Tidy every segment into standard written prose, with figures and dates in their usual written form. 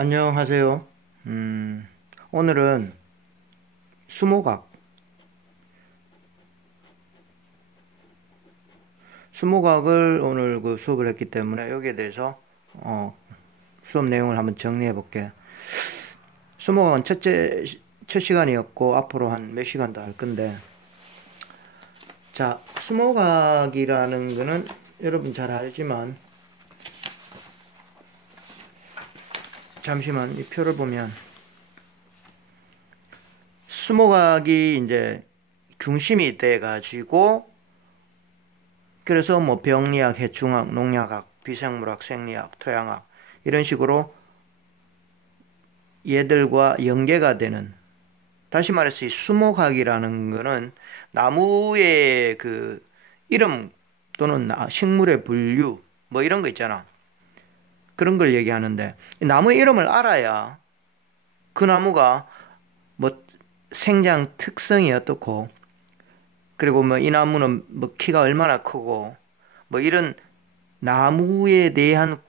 안녕하세요. 오늘은 수목학, 수목학을 오늘 그 수업을 했기 때문에 여기에 대해서 수업 내용을 한번 정리해 볼게요. 수목학은 첫 시간이었고 앞으로 한 몇 시간 더 할 건데, 자, 수목학이라는 거는 여러분 잘 알지만, 잠시만 이 표를 보면 수목학이 이제 중심이 돼 가지고, 그래서 뭐 병리학, 해충학, 농약학, 비생물학, 생리학, 토양학 이런 식으로 얘들과 연계가 되는, 다시 말해서 이 수목학이라는 거는 나무의 그 이름 또는 식물의 분류 뭐 이런 거 있잖아. 그런 걸 얘기하는데, 이 나무의 이름을 알아야 그 나무가 뭐 생장 특성이 어떻고, 그리고 뭐 이 나무는 뭐 키가 얼마나 크고, 뭐 이런 나무에 대한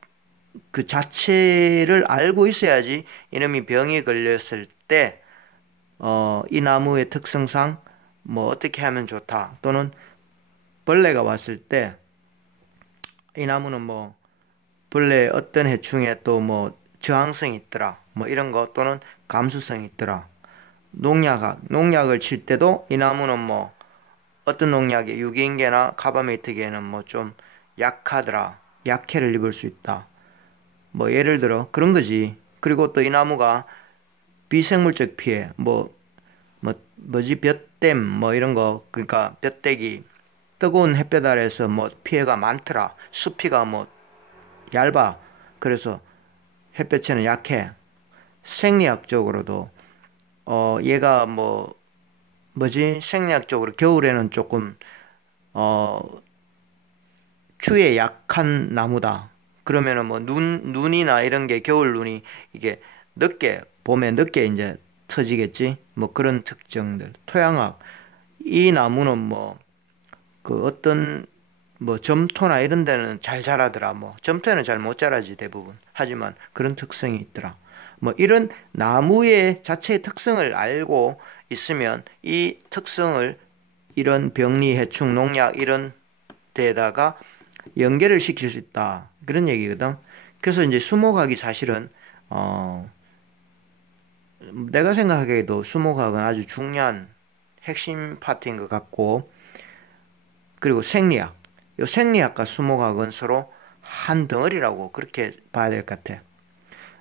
그 자체를 알고 있어야지 이놈이 병에 걸렸을 때, 이 나무의 특성상 뭐 어떻게 하면 좋다, 또는 벌레가 왔을 때 이 나무는 뭐 벌레 어떤 해충에 또 뭐 저항성이 있더라, 뭐 이런 거, 또는 감수성이 있더라. 농약을 칠 때도 이 나무는 뭐 어떤 농약에 유기인계나 카바메이트계는 뭐 좀 약하더라, 약해를 입을 수 있다, 뭐 예를 들어 그런 거지. 그리고 또 이 나무가 비생물적 피해, 뭐지 볕댐 뭐 이런 거, 그러니까 볕대기, 뜨거운 햇볕 아래에서 뭐 피해가 많더라, 수피가 뭐 얇아, 그래서 햇볕에는 약해. 생리학적으로도 얘가 뭐지 생리학적으로 겨울에는 조금 어 추위에 약한 나무다. 그러면은 뭐 눈이나 이런 게, 겨울 눈이 이게 늦게, 봄에 늦게 이제 터지겠지. 뭐 그런 특징들. 토양학. 이 나무는 뭐 그 어떤 뭐 점토나 이런 데는 잘 자라더라. 뭐 점토에는 잘 못 자라지 대부분. 하지만 그런 특성이 있더라. 뭐 이런 나무의 자체의 특성을 알고 있으면 이 특성을 이런 병리, 해충, 농약 이런 데다가 연계를 시킬 수 있다, 그런 얘기거든. 그래서 이제 수목학이 사실은 어 내가 생각하기에도 수목학은 아주 중요한 핵심 파트인 것 같고, 그리고 생리학, 이 생리학과 수목학은 서로 한 덩어리라고 그렇게 봐야 될 것 같아.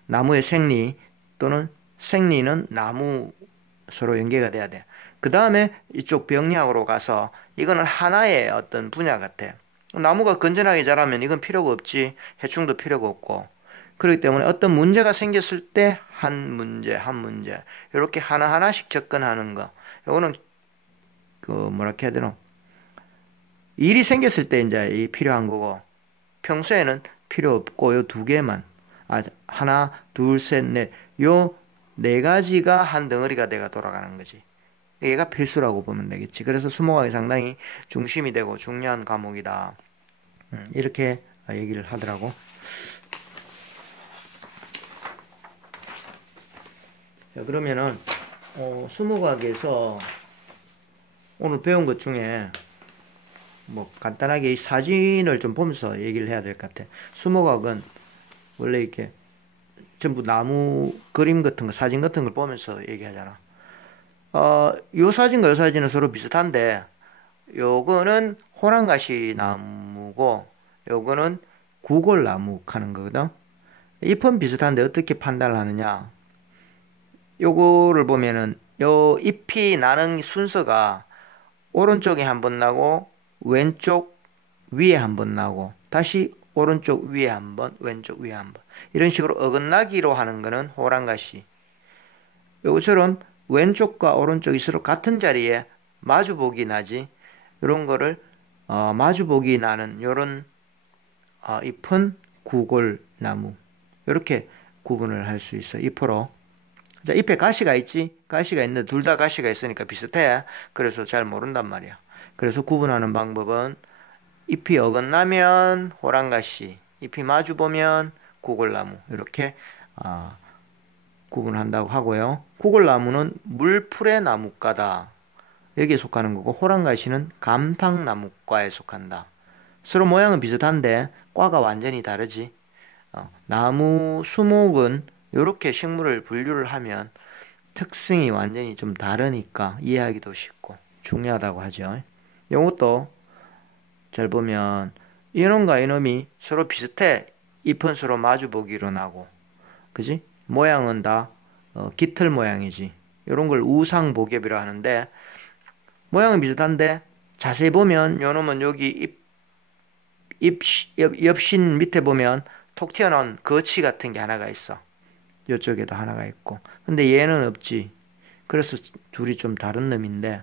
나무의 생리 또는 생리는 나무, 서로 연계가 돼야 돼. 그 다음에 이쪽 병리학으로 가서 이거는 하나의 어떤 분야 같아. 나무가 건전하게 자라면 이건 필요가 없지. 해충도 필요가 없고. 그렇기 때문에 어떤 문제가 생겼을 때 한 문제 한 문제 이렇게 하나하나씩 접근하는 거. 이거는 그 뭐라 해야 되노? 일이 생겼을 때 이제 이 필요한 거고, 평소에는 필요 없고 요 두 개만, 하나, 둘, 셋, 넷, 요 네 가지가 한 덩어리가 돼가 돌아가는 거지. 얘가 필수라고 보면 되겠지. 그래서 수목학이 상당히 중심이 되고 중요한 과목이다. 이렇게 얘기를 하더라고. 자, 그러면은 수목학에서 오늘 배운 것 중에 뭐 간단하게 이 사진을 좀 보면서 얘기를 해야 될 것 같아. 수목학은 원래 이렇게 전부 나무 그림 같은 거, 사진 같은 걸 보면서 얘기하잖아. 요 사진과 요 사진은 서로 비슷한데, 요거는 호랑가시 나무고 요거는 구골나무 하는 거거든. 잎은 비슷한데 어떻게 판단을 하느냐? 요거를 보면은 요 잎이 나는 순서가 오른쪽에 한 번 나고 왼쪽 위에 한 번 나고 다시 오른쪽 위에 한 번, 왼쪽 위에 한 번, 이런 식으로 어긋나기로 하는 거는 호랑가시. 요것처럼 왼쪽과 오른쪽이 서로 같은 자리에 마주보기 나지, 이런 거를 마주보기 나는 요런 잎은 구골나무, 이렇게 구분을 할 수 있어. 잎으로. 자, 잎에 가시가 있지. 가시가 있는데 둘 다 가시가 있으니까 비슷해. 그래서 잘 모른단 말이야. 그래서 구분하는 방법은 잎이 어긋나면 호랑가시, 잎이 마주보면 구골나무, 이렇게 구분한다고 하고요. 구골나무는 물풀의 나무과다. 여기에 속하는 거고, 호랑가시는 감탕나무과에 속한다. 서로 모양은 비슷한데 과가 완전히 다르지. 나무 수목은 이렇게 식물을 분류를 하면 특성이 완전히 좀 다르니까 이해하기도 쉽고 중요하다고 하죠. 이것도 잘 보면 이놈과 이놈이 서로 비슷해. 잎은 서로 마주보기로 나고, 그지? 모양은 다 깃털 모양이지. 이런 걸 우상복엽이라 하는데, 모양은 비슷한데 자세히 보면 요놈은 여기 엽신 밑에 보면 톡 튀어나온 거치 같은 게 하나가 있어. 이쪽에도 하나가 있고. 근데 얘는 없지. 그래서 둘이 좀 다른 놈인데,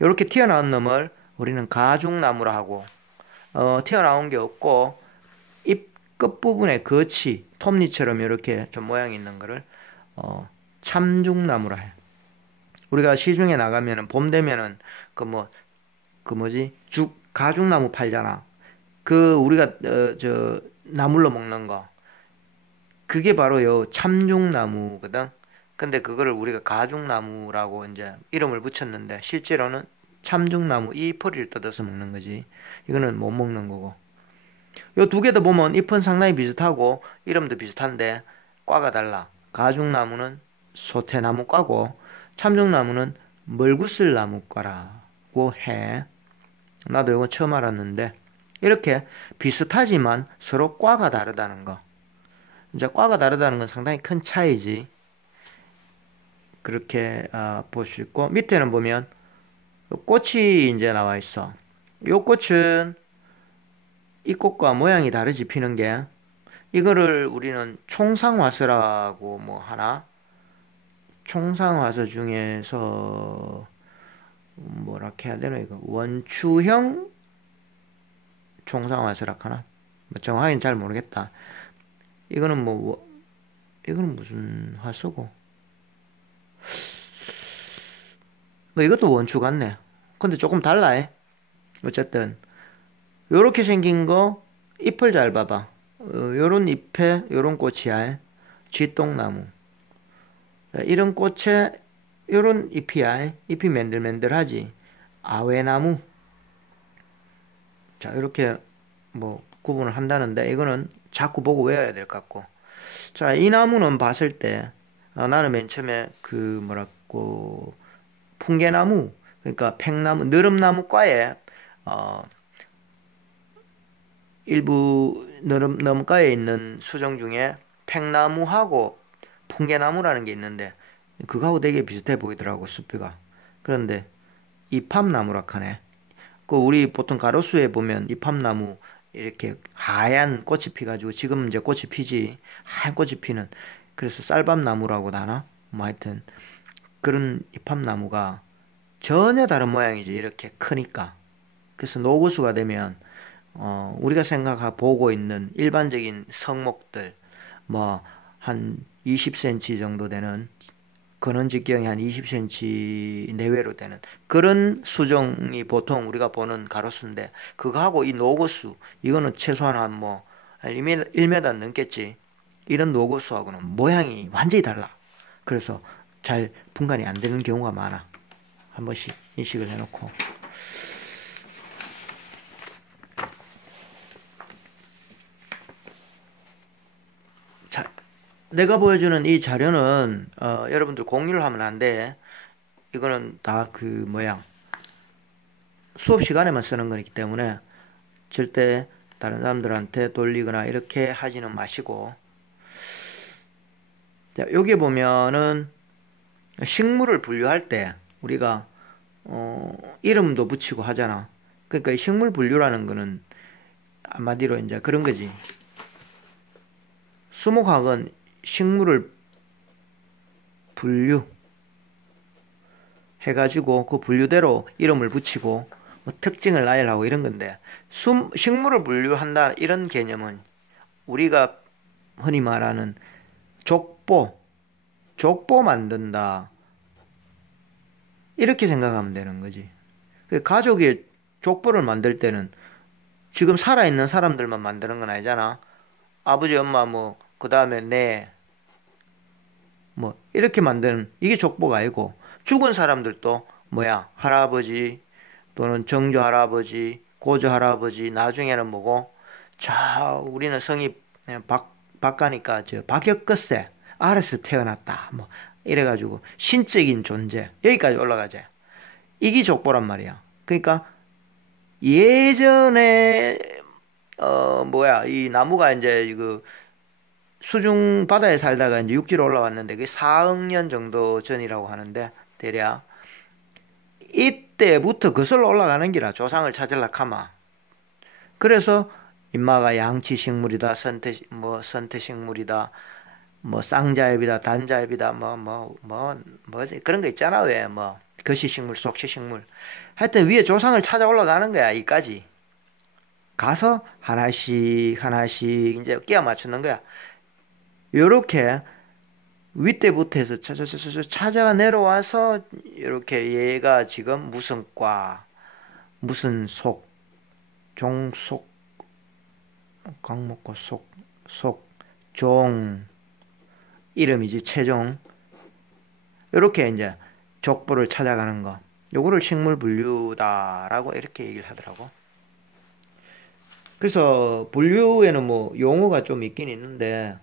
이렇게 튀어나온 놈을 우리는 가죽나무라 하고, 튀어나온 게 없고 잎 끝부분에 거치, 톱니처럼 이렇게 좀 모양이 있는 거를 참죽나무라 해. 우리가 시중에 나가면은 봄 되면은 가죽나무 팔잖아. 우리가 저 나물로 먹는 거, 그게 바로 요 참죽나무거든. 근데 그거를 우리가 가죽나무라고 이제 이름을 붙였는데, 실제로는 참죽나무 이 포리를 뜯어서 먹는 거지. 이거는 못 먹는 거고. 요 두 개 다 보면 잎은 상당히 비슷하고 이름도 비슷한데 과가 달라. 가죽나무는 소태나무과고 참죽나무는 멀구슬나무과라고 해. 나도 이거 처음 알았는데, 이렇게 비슷하지만 서로 과가 다르다는 거. 이제 과가 다르다는 건 상당히 큰 차이지. 그렇게 볼 수 있고, 밑에는 보면 꽃이 이제 나와 있어. 요 꽃은 이 꽃과 모양이 다르지, 피는 게. 이거를 우리는 총상화서라고 뭐 하나? 총상화서 중에서 뭐라 해야 되나, 이거 원추형 총상화서라 하나? 뭐 정확히는 잘 모르겠다. 이거는 이거는 무슨 화서고? 뭐 이것도 원추 같네. 근데 조금 달라. 어쨌든 요렇게 생긴 거 잎을 잘 봐봐. 요런 잎에 요런 꽃이야. 쥐똥나무. 이런 꽃에 요런 잎이야. 잎이 맨들맨들하지. 아외나무. 자, 이렇게 뭐 구분을 한다는데, 이거는 자꾸 보고 외워야 될 것 같고. 자, 이 나무는 봤을 때 나는 맨 처음에 풍계나무, 그러니까 팽나무, 느릅나무과에 일부 느릅나무과에 있는 수종 중에 팽나무하고 풍계나무라는 게 있는데, 그거하고 되게 비슷해 보이더라고, 숲이가. 그런데 이팝나무라 하네. 우리 보통 가로수에 보면 이팝나무 이렇게 하얀 꽃이 피가지고, 지금 이제 꽃이 피지, 하얀 꽃이 피는, 그래서 쌀밥나무라고도 하나? 뭐 하여튼 그런 이팝나무가 전혀 다른 모양이지, 이렇게 크니까. 그래서 노구수가 되면 우리가 보고 있는 일반적인 성목들, 뭐 한 20cm 정도 되는, 근원직경이 한 20cm 내외로 되는 그런 수종이 보통 우리가 보는 가로수인데, 그거하고 이 노고수, 이거는 최소한 한 1m 넘겠지. 이런 노고수하고는 모양이 완전히 달라. 그래서 잘 분간이 안 되는 경우가 많아. 한 번씩 인식을 해놓고. 자, 내가 보여주는 이 자료는 여러분들 공유를 하면 안 돼. 이거는 다 수업 시간에만 쓰는 거기 때문에 절대 다른 사람들한테 돌리거나 이렇게 하지는 마시고. 자, 여기 보면은 식물을 분류할 때 우리가 이름도 붙이고 하잖아. 그러니까 이 식물 분류라는 거는 한마디로 이제 그런 거지. 수목학은 식물을 분류 해가지고 그 분류대로 이름을 붙이고 뭐 특징을 나열하고 이런 건데, 식물을 분류한다 이런 개념은 우리가 흔히 말하는 족보 만든다 이렇게 생각하면 되는 거지. 가족이 족보를 만들 때는 지금 살아있는 사람들만 만드는 건 아니잖아. 아버지, 엄마, 그 다음에 뭐 이렇게 만드는 이게 족보가 아니고 죽은 사람들도 뭐야 할아버지 또는 정조 할아버지 고조 할아버지 나중에는 뭐고 자 우리는 성이 박가니까 저 박혁거세 아래서 태어났다 뭐 이래가지고 신적인 존재 여기까지 올라가자. 이게 족보란 말이야. 그러니까 예전에 뭐야 이 나무가 이제 그 수중 바다에 살다가 이제 육지로 올라왔는데 그게 4억 년 정도 전이라고 하는데 대략 이때부터 거슬러 올라가는 기라 조상을 찾으려 하마. 그래서 인마가 양치식물이다 선태식물이다 뭐 쌍자엽이다 단자엽이다 뭐지 그런 거 있잖아. 왜 뭐 거시식물 속시식물 하여튼 위에 조상을 찾아 올라가는 거야. 이까지 가서 하나씩 하나씩 이제 끼워 맞추는 거야. 요렇게 윗대부터 해서 찾아 내려와서 이렇게 얘가 지금 무슨 과 무슨 속 종속 강목과 속종 이름이지 최종 이렇게 이제 족보를 찾아가는 거 요거를 식물 분류다라고 이렇게 얘기를 하더라고. 그래서 분류에는 뭐 용어가 좀 있긴 있는데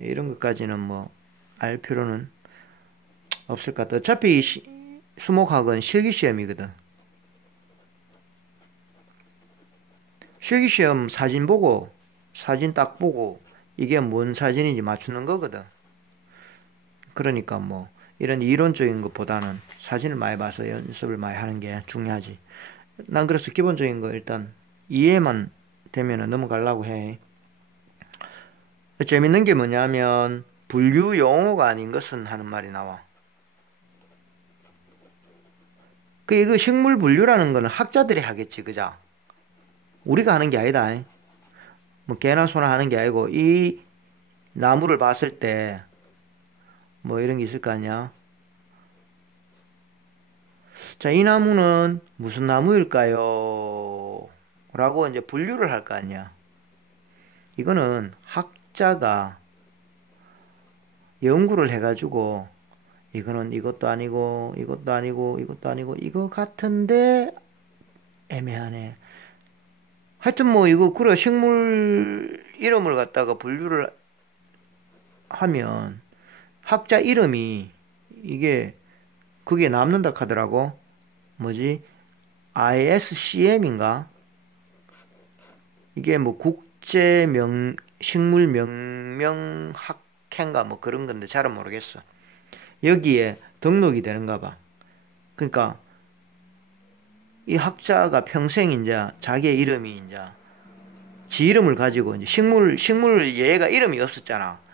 이런 것까지는 뭐 알 필요는 없을 것 같아. 어차피 수목학은 실기시험이거든. 실기시험 사진 보고 사진 딱 보고 이게 뭔 사진인지 맞추는 거거든. 그러니까 뭐 이런 이론적인 것보다는 사진을 많이 봐서 연습을 많이 하는 게 중요하지. 난 그래서 기본적인 거 일단 이해만 되면 넘어가려고 해. 재밌는 게 뭐냐면 분류 용어가 아닌 것은 하는 말이 나와. 이거 식물 분류라는 거는 학자들이 하겠지, 그자? 우리가 하는 게 아니다. 뭐 개나 소나 하는 게 아니고 이 나무를 봤을 때 뭐 이런 게 있을 거 아니야. 자, 이 나무는 무슨 나무일까요? 라고 이제 분류를 할 거 아니야. 이거는 학자가 연구를 해가지고 이거는 이것도 아니고 이것도 아니고 이것도 아니고 이거 같은데 애매하네. 하여튼 뭐 이거 그래 식물 이름을 갖다가 분류를 하면 학자 이름이 이게 그게 남는다 하더라고. 뭐지? ISCM인가? 이게 뭐 국제 식물 명명학회인가 뭐 그런 건데 잘은 모르겠어. 여기에 등록이 되는가 봐. 그러니까 이 학자가 평생 이제 자기의 이름이 이제 지 이름을 가지고 이제 식물 얘가 이름이 없었잖아.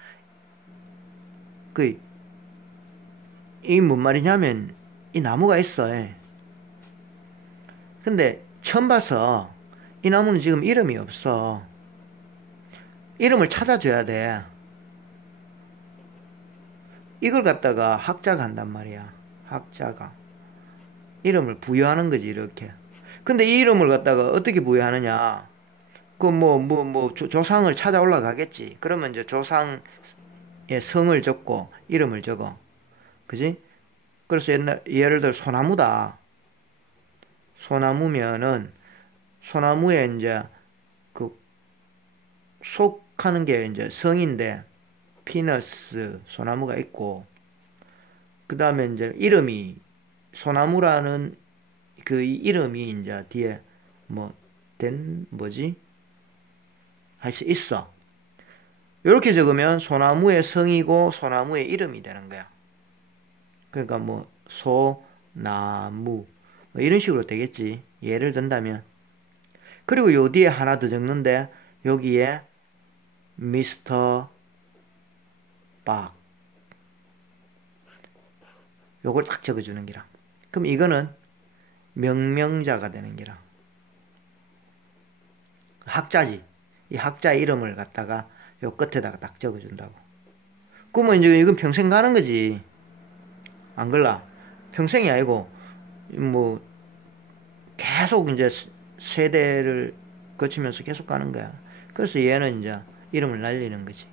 이 뭔 말이냐면 이 나무가 있어. 근데 처음 봐서 이 나무는 지금 이름이 없어. 이름을 찾아줘야 돼. 이걸 갖다가 학자가 한단 말이야. 학자가 이름을 부여하는 거지 이렇게. 근데 이 이름을 갖다가 어떻게 부여하느냐? 조상을 찾아 올라가겠지. 그러면 이제 조상의 성을 적고 이름을 적어. 그지? 그래서 예를 들어 소나무다. 소나무면은 소나무에 이제 그 속하는 게 이제 성인데 피너스 소나무가 있고 그 다음에 이제 이름이 소나무라는 그 이름이 이제 뒤에 뭐지? 하여튼 있어. 이렇게 적으면 소나무의 성이고 소나무의 이름이 되는 거야. 그러니까 뭐 소나무 뭐 이런 식으로 되겠지. 예를 든다면. 그리고 요 뒤에 하나 더 적는데 여기에 미스터 박 요걸 딱 적어주는 기라. 그럼 이거는 명명자가 되는 기라. 학자지. 이 학자의 이름을 갖다가 요 끝에다가 딱 적어준다고. 그러면 이제 이건 평생 가는 거지. 안 걸라. 평생이 아니고 뭐 계속 이제 세대를 거치면서 계속 가는 거야. 그래서 얘는 이제 이름을 날리는 거지.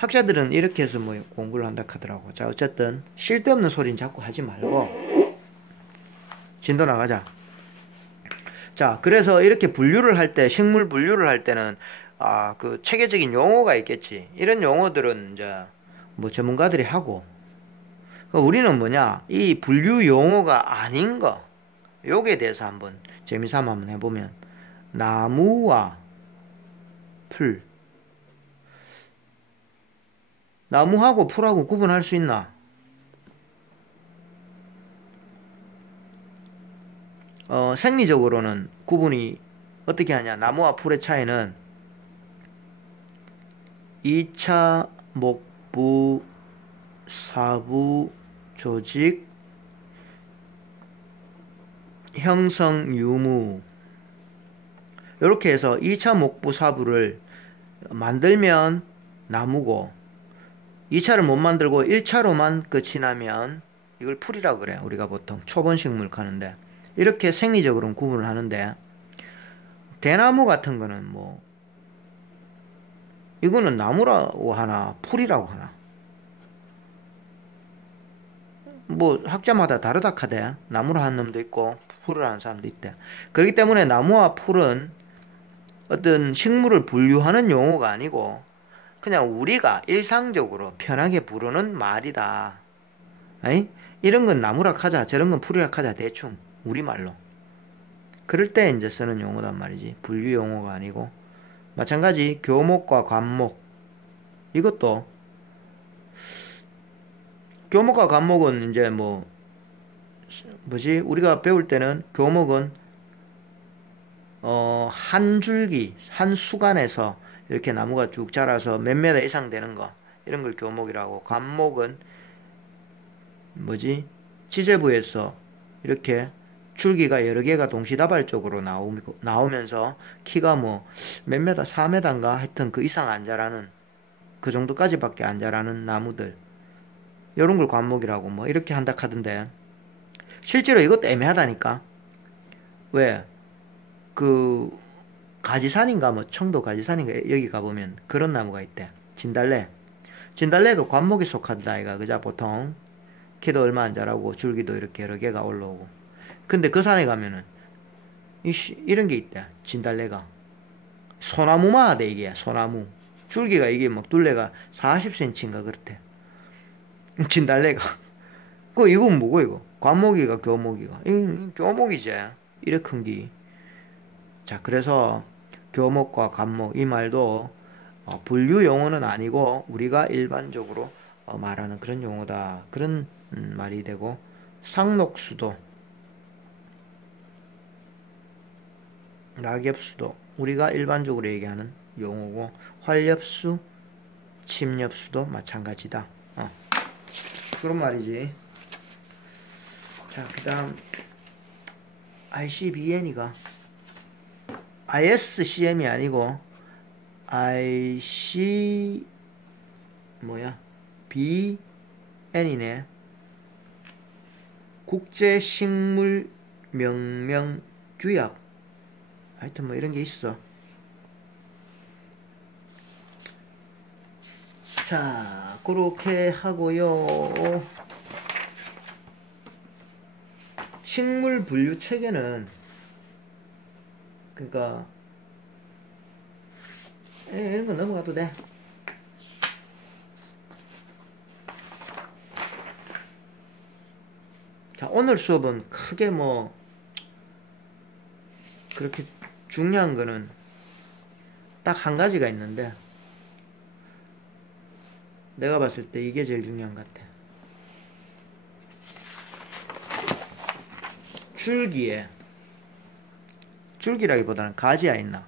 학자들은 이렇게 해서 뭐 공부를 한다 하더라고. 자, 어쨌든 쓸데없는 소리는 자꾸 하지 말고 진도 나가자. 자, 그래서 이렇게 분류를 할 때, 식물 분류를 할 때는 그 체계적인 용어가 있겠지. 이런 용어들은 이제 뭐 전문가들이 하고, 우리는 뭐냐, 이 분류 용어가 아닌 거, 요게 대해서 한번 재미삼아 한번 해보면, 나무와 풀, 나무하고 풀하고 구분할 수 있나? 생리적으로는 구분이 어떻게 하냐? 나무와 풀의 차이는 2차 목부 사부 조직 형성 유무, 이렇게 해서 2차 목부 사부를 만들면 나무고, 2차를 못 만들고 1차로만 끝이 나면 이걸 풀이라고 그래. 우리가 보통 초본식물 하는데 이렇게 생리적으로는 구분을 하는데, 대나무 같은 거는 뭐 이거는 나무라고 하나 풀이라고 하나, 뭐 학자마다 다르다 카대. 나무라 하는 놈도 있고 풀을 하는 사람도 있대. 그렇기 때문에 나무와 풀은 어떤 식물을 분류하는 용어가 아니고 그냥 우리가 일상적으로 편하게 부르는 말이다. 에이? 이런 건 나무라 하자, 저런 건 풀이라 하자, 대충 우리말로. 그럴 때 이제 쓰는 용어단 말이지, 분류 용어가 아니고. 마찬가지 교목과 관목, 이것도 교목과 관목은 이제 뭐지, 우리가 배울 때는 교목은 한 줄기 한 수간에서 이렇게 나무가 쭉 자라서 몇 메다 이상 되는 거, 이런 걸 교목이라고. 관목은 뭐지, 지제부에서 이렇게 줄기가 여러 개가 동시다발적으로 나오면서 키가 뭐 몇 메다 4메다인가 하여튼 그 이상 안 자라는, 그 정도까지밖에 안 자라는 나무들, 이런 걸 관목이라고 뭐 이렇게 한다 하던데, 실제로 이것도 애매하다니까. 왜? 그 가지산인가 뭐 청도 가지산인가 여기 가보면 그런 나무가 있대. 진달래. 진달래가 관목에 속한다 이가. 그자 보통 키도 얼마 안 자라고 줄기도 이렇게 여러 개가 올라오고. 근데 그 산에 가면은 이런 게 있대. 진달래가 소나무만 하대. 이게 소나무 줄기가 이게 막 둘레가 40cm인가 그렇대. 진달래가. 이건 뭐고 이거? 관목이가 교목이가? 이 교목이지. 이래 큰 기. 자, 그래서 교목과 관목 이 말도 분류 용어는 아니고 우리가 일반적으로 말하는 그런 용어다, 그런 말이 되고, 상록수도, 낙엽수도 우리가 일반적으로 얘기하는 용어고, 활엽수, 침엽수도 마찬가지다. 그런 말이지. 자, 그 다음 ICBM이가 ISCM이 아니고 IC BN이네. 국제식물명명규약. 하여튼 뭐 이런 게 있어. 자, 그렇게 하고요. 식물 분류 체계는, 그러니까 이런 거 넘어가도 돼. 자, 오늘 수업은 크게 뭐 그렇게 중요한 거는 딱 한 가지가 있는데, 내가 봤을 때 이게 제일 중요한 것 같아. 줄기에, 줄기라기보다는 가지가 있나,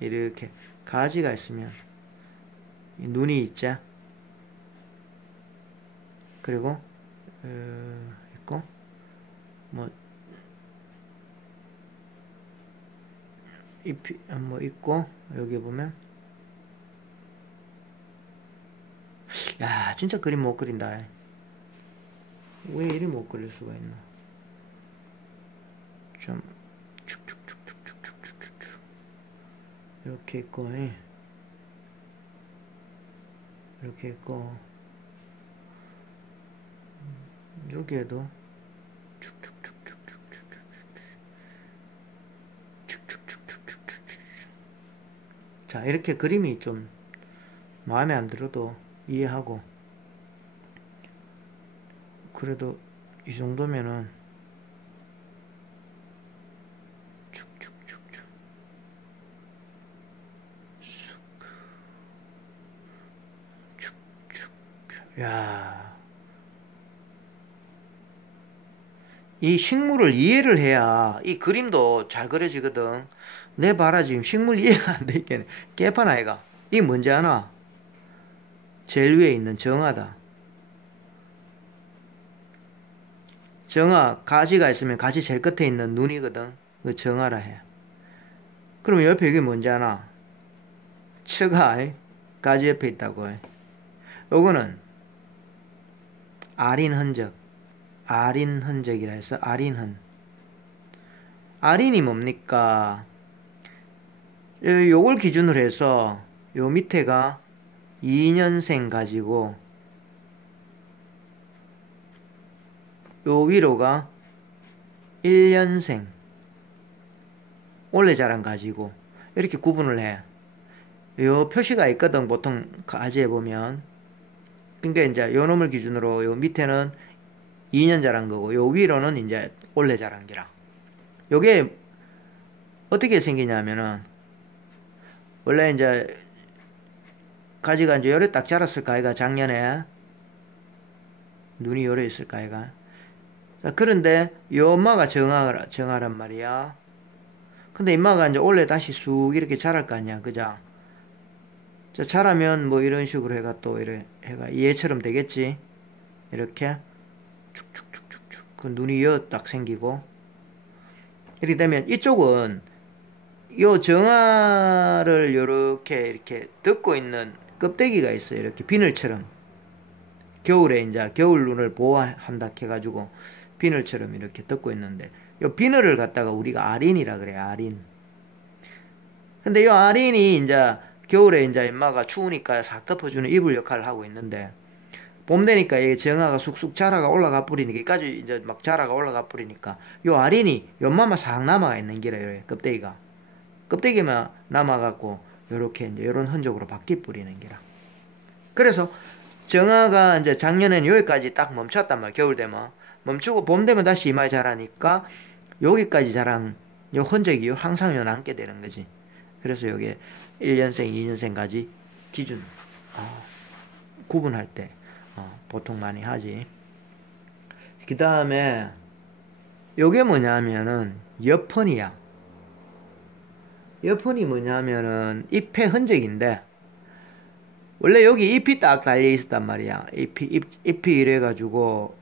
이렇게 가지가 있으면 눈이 있지. 그리고 있고 뭐 잎이 뭐 있고, 여기 보면, 야 진짜 그림 못 그린다. 왜 이리 못 그릴 수가 있나. 좀 축축축축축축축 이렇게 있고, 이렇게 있고, 여기에도 자, 이렇게 그림이 좀 마음에 안 들어도 이해하고, 그래도 이 정도면은 쭉쭉쭉쭉 쭉쭉. 야, 이 식물을 이해를 해야 이 그림도 잘 그려지거든. 내 봐라, 지금 식물 이해가 안 되겠네. 깨판 아이가. 이게 뭔지 아나? 제일 위에 있는 정화다. 정화, 가지가 있으면 가지 제일 끝에 있는 눈이거든. 그 정화라 해. 그럼 옆에 이게 뭔지 아나? 츠가 가지 옆에 있다고 해. 요거는 아린 흔적. 아린 흔적이라 해서 아린 흔. 아린이 뭡니까? 요걸 기준으로 해서 요 밑에가 2년생 가지고 요 위로가 1년생 올해 자란 가지고 이렇게 구분을 해. 요 표시가 있거든, 보통 가지에 보면. 그러니까 이제 요 놈을 기준으로 요 밑에는 2년 자란 거고 요 위로는 이제 올해 자란 기라. 요게 어떻게 생기냐면은 원래 이제 가지가 이제 요래 딱 자랐을까 아이가, 작년에 눈이 요래 있을까 아이가. 자, 그런데 요 엄마가 정하란 말이야. 근데 임마가 이제 올해 다시 쑥 이렇게 자랄 거 아니야, 그죠? 자, 자라면 뭐 이런 식으로 해가 또 이래 해가 얘처럼 되겠지. 이렇게 축축축축축 그 눈이 여 딱 생기고 이렇게 되면 이쪽은 요 정화를 요렇게 이렇게 덮고 있는 껍데기가 있어요. 이렇게 비늘처럼. 겨울에 이제 겨울 눈을 보호한다 해가지고 비늘처럼 이렇게 덮고 있는데 요 비늘을 갖다가 우리가 아린이라 그래, 아린. 근데 요 아린이 이제 겨울에 이제 엄마가 추우니까 싹 덮어주는 이불 역할을 하고 있는데 봄 되니까 이 정화가 쑥쑥 자라가 올라가 뿌리니까 여기까지 이제 막 자라가 올라가 뿌리니까 요 아린이 연마만 싹 남아가 있는 기라, 껍데기가. 껍데기만 남아갖고 요렇게 이제 요런 흔적으로 바뀌 뿌리는 기라. 그래서 정화가 이제 작년에는 여기까지 딱 멈췄단 말이야. 겨울 되면 멈추고 봄 되면 다시 이마에 자라니까 여기까지 자란 요 흔적이 항상 요 남게 되는 거지. 그래서 요게 1년생, 2년생까지 기준 구분할 때 보통 많이 하지. 그 다음에 요게 뭐냐면은 여펀이야. 여펀이 뭐냐면은 잎의 흔적인데 원래 여기 잎이 딱 달려 있었단 말이야. 잎이 이래가지고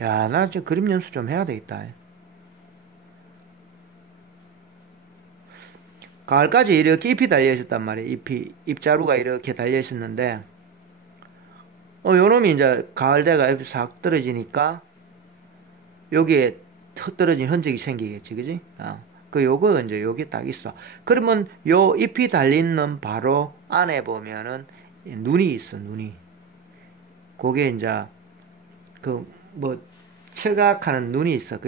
야, 나 지금 그림 연습 좀 해야 되겠다. 가을까지 이렇게 잎이 달려 있었단 말이야. 잎자루가 이렇게 달려 있었는데 요놈이 이제 가을 돼가 잎이 싹 떨어지니까 여기에 떨어진 흔적이 생기겠지, 그지? 요거 이제 여기 딱 있어. 그러면 요 잎이 달리는 바로 안에 보면은 눈이 있어, 눈이. 그게 이제 처각하는 눈이 있어.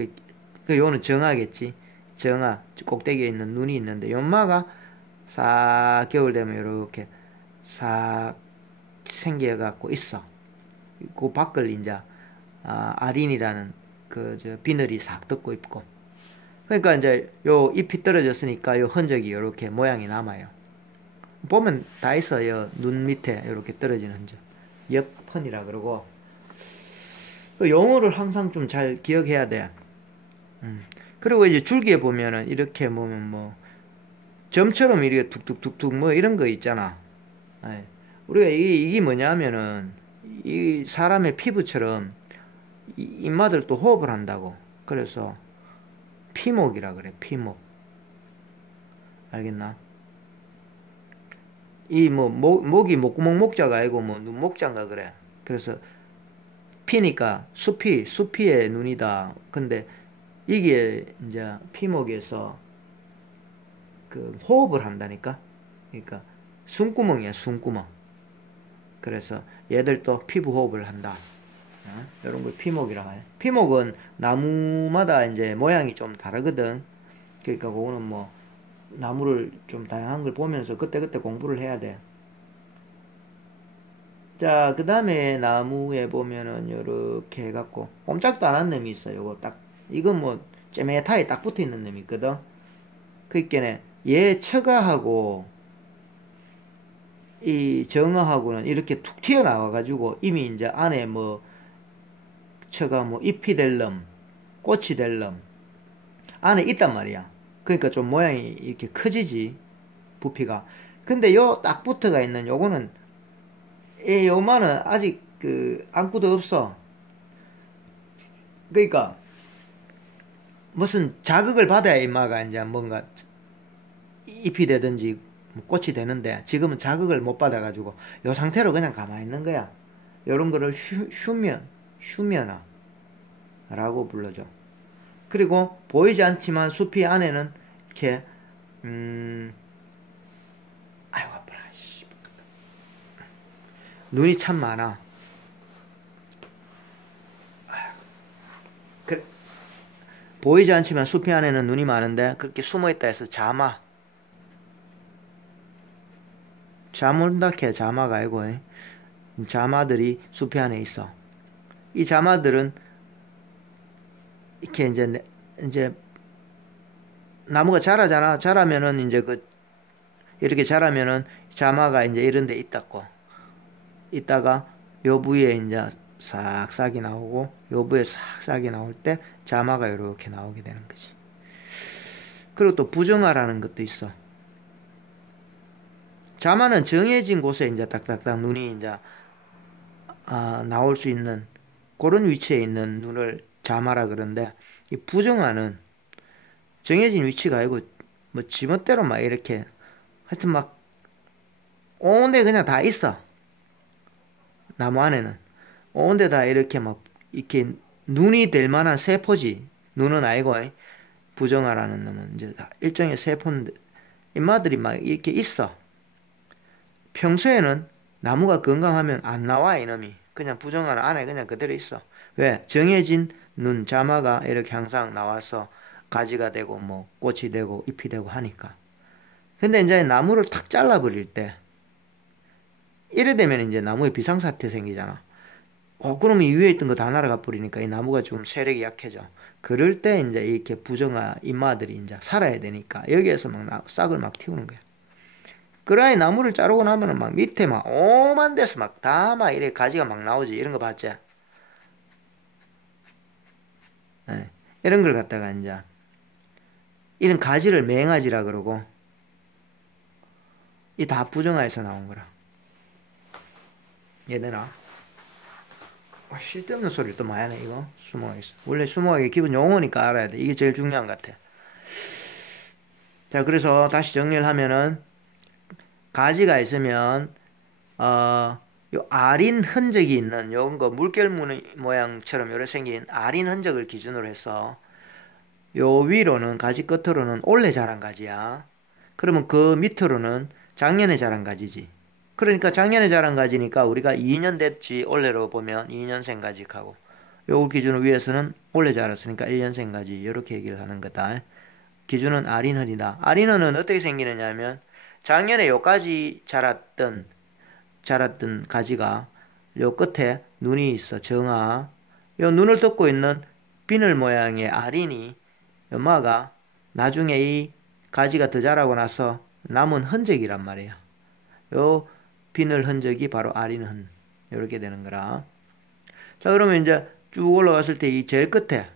요는 정화겠지. 정화 꼭대기에 있는 눈이 있는데 연마가 싹 겨울 되면 이렇게 싹 생겨갖고 있어. 그 밖을 이제 아린이라는 비늘이 싹 덮고 있고. 그러니까 이제 요 잎이 떨어졌으니까 요 흔적이 이렇게 모양이 남아요. 보면 다 있어요. 눈 밑에 이렇게 떨어지는 흔적. 옆펀이라 그러고. 용어를 항상 좀 잘 기억해야 돼. 그리고 이제 줄기에 보면은 이렇게 보면 뭐 점처럼 이렇게 툭툭툭툭 뭐 이런 거 있잖아. 우리가 이게 뭐냐면은 이 사람의 피부처럼 입마들 또 호흡을 한다고. 그래서 피목이라 그래, 피목. 알겠나? 이 목이 목구멍 목자가 아니고 눈 목자인가 그래. 그래서 피니까 수피의 눈이다. 근데 이게 이제 피목에서 그 호흡을 한다니까. 그러니까 숨구멍이야, 숨구멍. 그래서 얘들도 피부 호흡을 한다. 이런 걸 피목이라고 해. 피목은 나무마다 이제 모양이 좀 다르거든. 그러니까 그거는 뭐 나무를 좀 다양한 걸 보면서 그때그때 공부를 해야 돼. 자, 그 다음에 나무에 보면은 이렇게 해갖고 꼼짝도 안 한 놈이 있어. 요거 딱 이건 뭐 째매타에 딱 붙어 있는 놈이 있거든. 그니까는 얘 처가하고 이 정어하고는 이렇게 툭 튀어나와 가지고 이미 이제 안에 뭐 처가 뭐 잎이 될 놈, 꽃이 될 놈 안에 있단 말이야. 그러니까 좀 모양이 이렇게 커지지, 부피가. 근데 요 딱 붙어가 있는 요거는 이 요만은 아직 그 안구도 없어. 그러니까 무슨 자극을 받아야 이마가 이제 뭔가 잎이 되든지 꽃이 되는데 지금은 자극을 못 받아가지고 요 상태로 그냥 가만히 있는 거야. 요런 거를 휴면화라고 불러줘. 그리고 보이지 않지만 숲이 안에는 이렇게 아이고 아파라. 눈이 참 많아. 그래. 보이지 않지만 숲이 안에는 눈이 많은데 그렇게 숨어있다 해서 자문다케 자마가 아니고 자마들이 숲이 안에 있어. 이 자마들은 이렇게 이제 나무가 자라잖아. 자라면은 이제 이렇게 자라면은 자마가 이제 이런 데 있다고. 있다가 요 부위에 이제 싹싹이 나오고 요 부위에 싹싹이 나올 때 자마가 이렇게 나오게 되는 거지. 그리고 또 부정화라는 것도 있어. 자마는 정해진 곳에 이제 딱딱딱 눈이 이제 나올 수 있는 그런 위치에 있는 눈을 자마라 그러는데, 이 부정화는 정해진 위치가 아니고 뭐 지멋대로 막 이렇게 하여튼 막 온데 그냥 다 있어. 나무 안에는 온데 다 이렇게 막 이렇게 눈이 될 만한 세포지. 눈은 아니고 부정화라는 놈은 이제 일종의 세포인데 인마들이 막 이렇게 있어. 평소에는 나무가 건강하면 안 나와 이놈이. 그냥 부정화는 안에 그냥 그대로 있어. 왜? 정해진 눈 자마가 이렇게 항상 나와서 가지가 되고 뭐 꽃이 되고 잎이 되고 하니까. 근데 이제 나무를 탁 잘라버릴 때 이래 되면 이제 나무에 비상사태 생기잖아. 그러면 이 위에 있던 거 다 날아가 버리니까 이 나무가 좀 세력이 약해져. 그럴 때 이제 이렇게 부정화 인마들이 이제 살아야 되니까 여기에서 막 싹을 막 틔우는 거야. 그러니 나무를 자르고 나면은 막 밑에 막 오만 데서 막 다 막 이래 가지가 막 나오지. 이런 거 봤지? 예. 이런 걸 갖다가 이제 이런 가지를 맹아지라 그러고, 이 다 부정화에서 나온 거라. 얘들아, 쓸데없는 소리를 또 많이 하네 이거. 수모가 있어. 원래 수모가 기본 용어니까 알아야 돼. 이게 제일 중요한 것 같아. 자, 그래서 다시 정리를 하면은 가지가 있으면 요 아린 흔적이 있는 요런 거 물결 모양처럼 요렇게 생긴 아린 흔적을 기준으로 해서 요 위로는 가지 끝으로는 올해 자란 가지야. 그러면 그 밑으로는 작년에 자란 가지지. 그러니까 작년에 자란 가지니까 우리가 2년 됐지 올해로 보면 2년생 가지하고, 요 기준으로 위에서는 올해 자랐으니까 1년생 가지 이렇게 얘기를 하는 거다. 기준은 아린흔이다. 아린흔은 어떻게 생기느냐 하면 작년에 요까지 자랐던 가지가 요 끝에 눈이 있어. 정아. 요 눈을 덮고 있는 비늘 모양의 아린이 엄마가 나중에 이 가지가 더 자라고 나서 남은 흔적이란 말이야. 요 비늘 흔적이 바로 아린흔. 이렇게 되는 거라. 자, 그러면 이제 쭉 올라갔을 때 이 제일 끝에,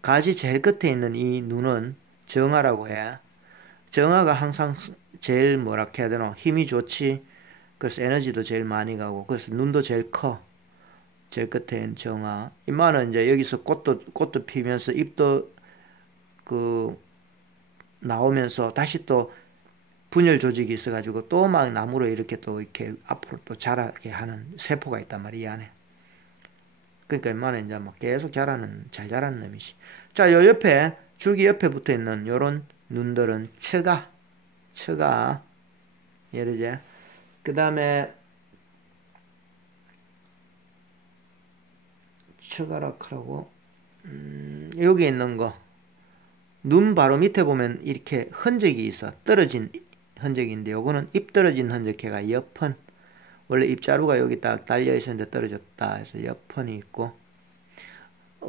가지 제일 끝에 있는 이 눈은 정아라고 해. 정아가 항상 제일 뭐라 해야 되나, 힘이 좋지. 그래서 에너지도 제일 많이 가고, 그래서 눈도 제일 커. 제일 끝에 있는 정아. 이마는 이제 여기서 꽃도 피면서 잎도 나오면서 다시 또 분열 조직이 있어가지고 또 막 나무로 이렇게 또 이렇게 앞으로 또 자라게 하는 세포가 있단 말이야, 이 안에. 그러니까 이마는 이제 막 계속 잘 자라는 놈이지. 자, 요 옆에, 줄기 옆에 붙어 있는 요런 눈들은 처가. 처가. 이해되지? 그 다음에 처가락하라고 여기 있는 거 눈 바로 밑에 보면 이렇게 흔적이 있어. 떨어진 흔적인데 요거는 입 떨어진 흔적해가 옆은. 원래 입자루가 여기 딱 달려 있었는데 떨어졌다 해서 옆은이 있고,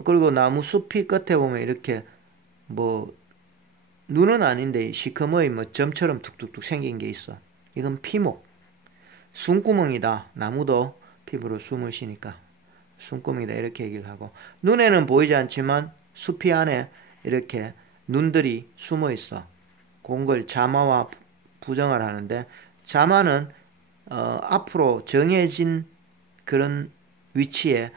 그리고 나무 숲이 끝에 보면 이렇게 뭐 눈은 아닌데 시커머이 뭐 점처럼 툭툭툭 생긴 게 있어. 이건 피목. 숨구멍이다. 나무도 피부로 숨을 쉬니까 숨구멍이다 이렇게 얘기를 하고, 눈에는 보이지 않지만 숲이 안에 이렇게 눈들이 숨어 있어. 그걸 자마와 부정을 하는데, 자마는 앞으로 정해진 그런 위치에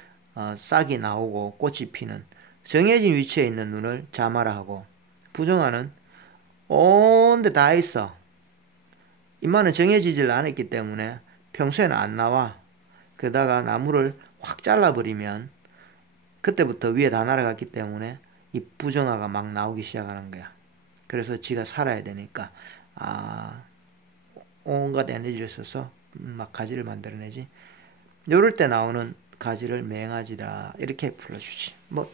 싹이 나오고 꽃이 피는 정해진 위치에 있는 눈을 자마라 하고, 부정하는 온데 다 있어. 이마는 정해지질 않았기 때문에 평소에는 안 나와. 그러다가 나무를 확 잘라버리면 그때부터 위에 다 날아갔기 때문에 이 부정화가 막 나오기 시작하는 거야. 그래서 지가 살아야 되니까 온갖 에너지를 써서 막 가지를 만들어내지. 요럴 때 나오는 가지를 맹아지라 이렇게 불러주지. 뭐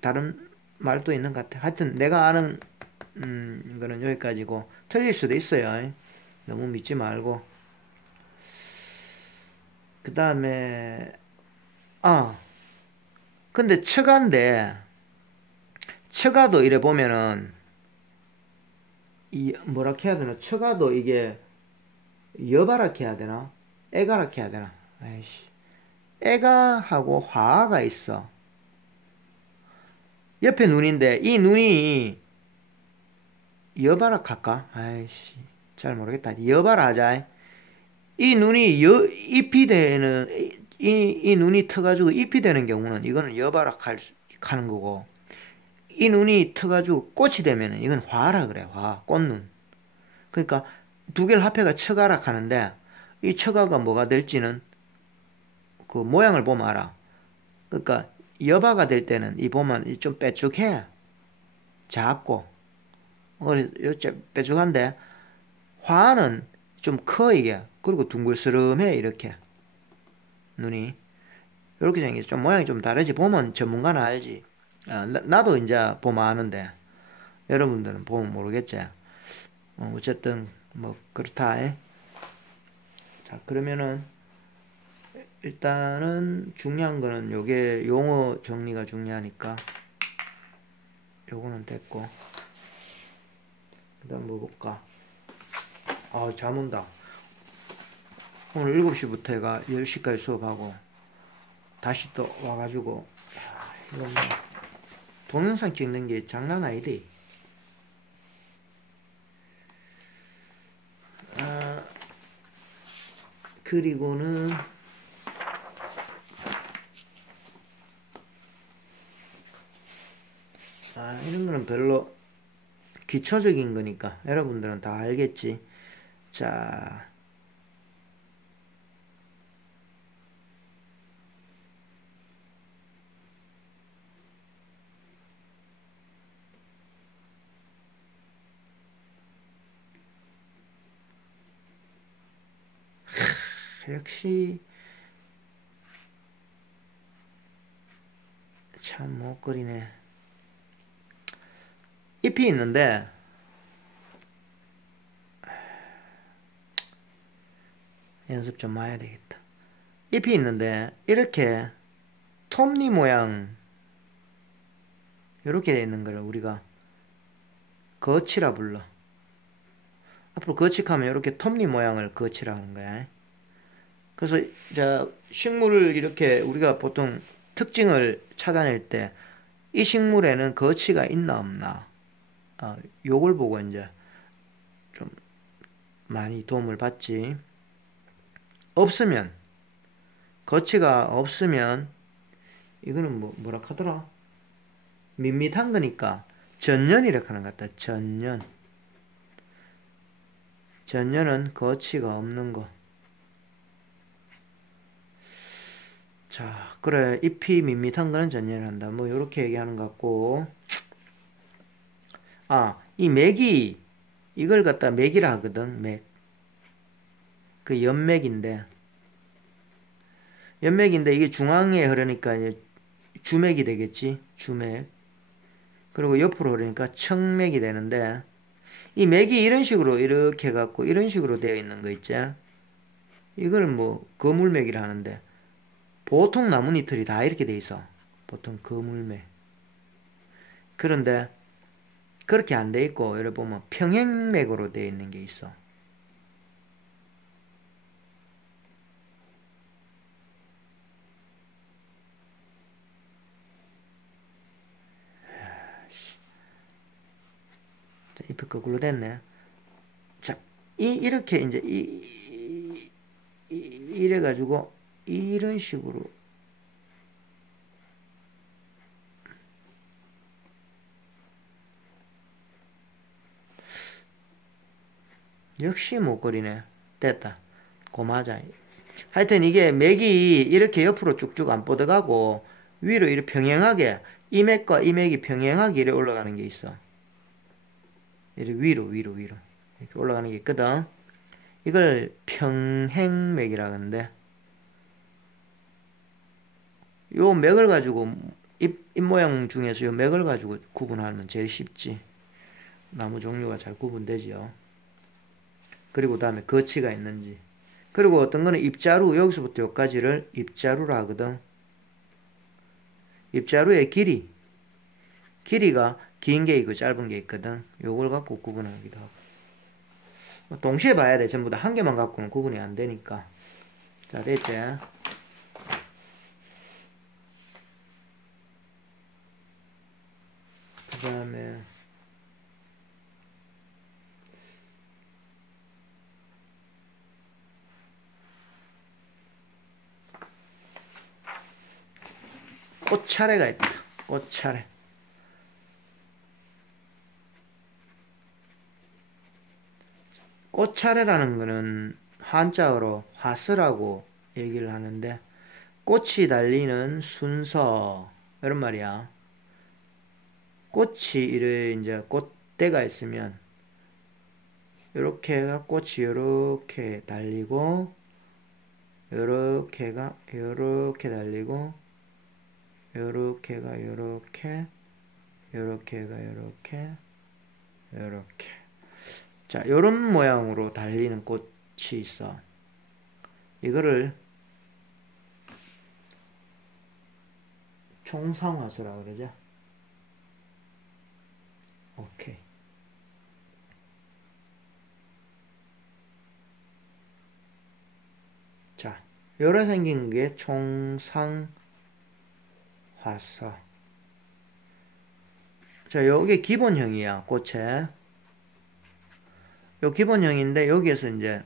다른 말도 있는 것 같아. 하여튼 내가 아는 거는 여기까지고, 틀릴 수도 있어요. 너무 믿지 말고. 그 다음에 근데 처가인데, 처가도 이래 보면은 이 뭐라 해야 되나, 처가도 이게 여바라 해야 되나 애가라 해야 되나. 아이씨, 애가하고 화가 있어. 옆에 눈인데 이 눈이 여바라 할까? 아이씨, 잘 모르겠다. 여바라 하자. 이 눈이 잎이 되는 이 눈이 터가지고 잎이 되는 경우는 이거는 여바라 하는 거고, 이 눈이 터가지고 꽃이 되면은 이건 화라 그래. 화, 꽃눈. 그러니까 두 개를 합해가 처가락 하는데, 이 처가가 뭐가 될지는 그 모양을 보면 알아. 그러니까 여바가 될 때는 이 보면 좀 빼쭉해. 작고. 빼쭉한데, 화는 좀 커 이게. 그리고 둥글스름해 이렇게. 눈이 이렇게 생겼어. 좀 모양이 좀 다르지. 보면 전문가는 알지. 나도 이제 보면 아는데 여러분들은 보면 모르겠지. 어쨌든 뭐 그렇다. 자, 그러면은 일단은 중요한 거는 요게 용어 정리가 중요하니까 요거는 됐고, 그 다음 뭐 볼까. 잠 온다. 오늘 7시부터 해가 10시까지 수업하고 다시 또 와가지고 이건 뭐 동영상 찍는 게 장난 아니대. 그리고는 이런 거는 별로 기초적인 거니까 여러분들은 다 알겠지. 자, 역시 참 못거리네. 잎이 있는데 연습 좀 해야 되겠다. 잎이 있는데 이렇게 톱니 모양 이렇게 되어 있는 걸 우리가 거치라 불러. 앞으로 거치하면 이렇게 톱니 모양을 거치라 하는 거야. 그래서 자, 식물을 이렇게 우리가 보통 특징을 찾아낼 때 이 식물에는 거치가 있나 없나, 요걸 보고 이제 좀 많이 도움을 받지. 없으면, 거치가 없으면 이거는 뭐라 하더라, 밋밋한 거니까 전년이라고 하는 것 같다. 전년은 거치가 없는 거. 자, 그래, 잎이 밋밋한 거는 전년을 한다. 뭐 요렇게 얘기하는 것 같고, 이 맥이 이걸 갖다 맥이라 하거든. 맥. 그 연맥인데 이게 중앙에 흐르니까 이제 주맥이 되겠지. 주맥. 그리고 옆으로 흐르니까 청맥이 되는데 이 맥이 이런 식으로 이렇게 해갖고 이런 식으로 되어 있는 거 있지. 이걸 뭐 거물맥이라 하는데 보통 나뭇잎들이 다 이렇게 돼 있어. 보통 거물맥. 그런데 그렇게 안 돼 있고 여기 보면 평행맥으로 되어 있는 게 있어. 자, 잎이 거꾸로 됐네. 자, 이렇게 이제 이래 가지고 이런 식으로 역시 못 그리네. 됐다. 고마자. 하여튼 이게 맥이 이렇게 옆으로 쭉쭉 안 뻗어가고 위로 이렇게 평행하게 이 맥과 이 맥이 평행하게 이렇게 올라가는 게 있어. 이렇게 위로 이렇게 올라가는 게 있거든. 이걸 평행맥이라 하는데 요 맥을 가지고 잎 모양 중에서 요 맥을 가지고 구분하면 제일 쉽지. 나무 종류가 잘 구분되지요. 그리고 다음에 거치가 있는지. 그리고 어떤 거는 입자루, 여기서부터 여기까지를 입자루라 하거든. 입자루의 길이가 긴 게 있고 짧은 게 있거든. 요걸 갖고 구분하기도 하고. 동시에 봐야 돼. 전부 다 한 개만 갖고는 구분이 안 되니까. 자, 됐지? 그 다음에 꽃차례가 있다. 꽃차례. 꽃차례라는 거는 한자어로 화스라고 얘기를 하는데 꽃이 달리는 순서 이런 말이야. 꽃이 이래 이제 꽃대가 있으면 이렇게가 꽃이 이렇게 달리고 이렇게가 이렇게 달리고 이렇게가 이렇게 이렇게가 이렇게 이렇게 자 요런 모양으로 달리는 꽃이 있어. 이거를 총상화수라 그러죠. 오케이. 자, 요래 생긴 게 총상화사. 자, 요게 기본형이야, 꽃에. 요 기본형인데, 여기에서 이제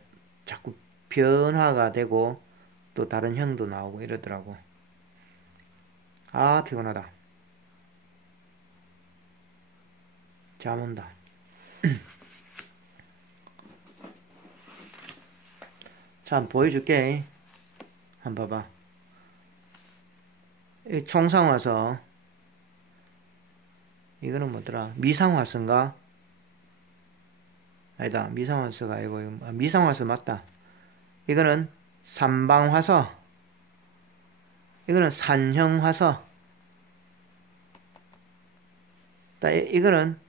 자꾸 변화가 되고, 또 다른 형도 나오고 이러더라고. 아, 피곤하다. 잠 온다. 자, 한번 보여줄게. 한번 봐봐. 이 총상화서. 이거는 뭐더라? 미상화서인가? 아니다. 미상화서가 아니고, 미상화서 맞다. 이거는 삼방화서. 이거는 산형화서. 이거는,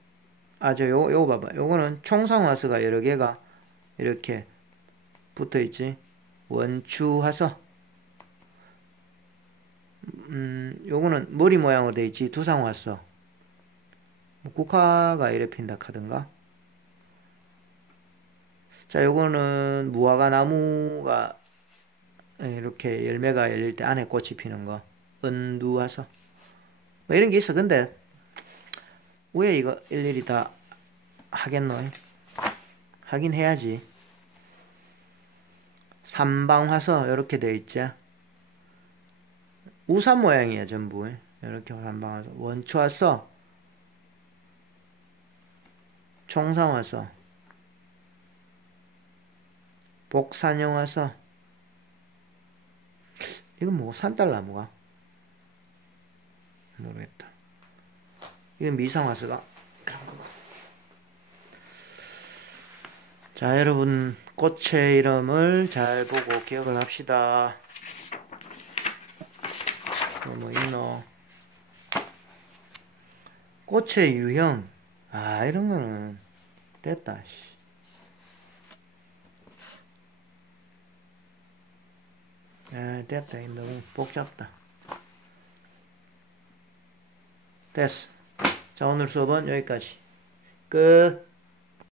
요거 봐봐. 요거는 총상화서가 여러 개가 이렇게 붙어 있지. 원추화서. 요거는 머리 모양으로 돼 있지. 두상화서. 뭐 국화가 이래 핀다 카든가. 자, 요거는 무화과 나무가 이렇게 열매가 열릴 때 안에 꽃이 피는 거. 은두화서. 뭐 이런 게 있어. 근데 왜 이거 일일이 다 하겠노? 하긴 해야지. 삼방화서 이렇게 돼 있지. 우산 모양이야 전부. 이렇게 삼방화서. 원추화서. 총상화서. 복산형화서. 이건 뭐 산딸나무가? 모르겠다. 이건 미상화서가. 자, 여러분 꽃의 이름을 잘 보고 기억을 합시다. 뭐 있노? 꽃의 유형. 아, 이런 거는 됐다. 아, 됐다. 너무 복잡다. 됐어. 자, 오늘 수업은 여기까지. 끝.